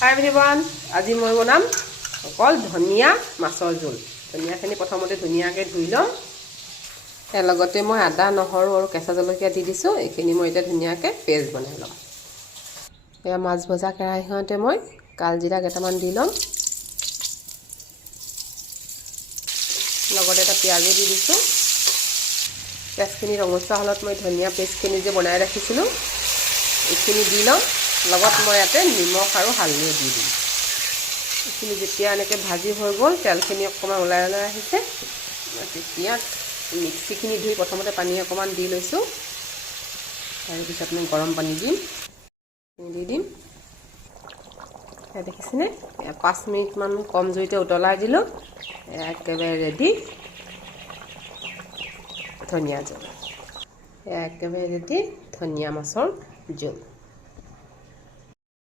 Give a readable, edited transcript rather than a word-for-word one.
হাই everyone, আজি মই বনাম অকল ধনিয়া মাছৰ জোল। ধনিয়াখিনি প্ৰথমতে ধুনীয়াকৈ ধুই ল'ম। ইয়াৰ লগতে মই আদা, নহৰু আৰু কেঁচা জলকীয়া দি দিছোঁ। এইখিনি মই এতিয়া ধুনীয়াকৈ পেষ্ট বনাই ল'ম। এয়া মাছ ভজা কেৰাহীখনতে মই কালজিৰা কেইটামান দি ল'ম। লগতে এটা পিঁয়াজো দি দিছোঁ। পিঁয়াজখিনি ৰঙচুৱা হ'লত মই ধনিয়া পেষ্টখিনি যে বনাই ৰাখিছিলোঁ এইখিনি দি ল'ম। লগত মই ইয়াতে নিমখ আৰু হালধিও দি দিম। এইখিনি যেতিয়া এনেকৈ ভাজি হৈ গ'ল, তেলখিনি অকণমান ওলাই আহিছে, তেতিয়া মিক্সিখিনি ধুই প্ৰথমতে পানী অকণমান দি লৈছোঁ। তাৰপিছত মই গৰম পানী দি দিম। দেখিছেনে? 5 মিনিটমান কম জুইতে উতলাই দিলোঁ। একেবাৰে ৰেডি ধনিয়া জোল। একেবাৰে ৰেডি ধনিয়া মাছৰ জোল।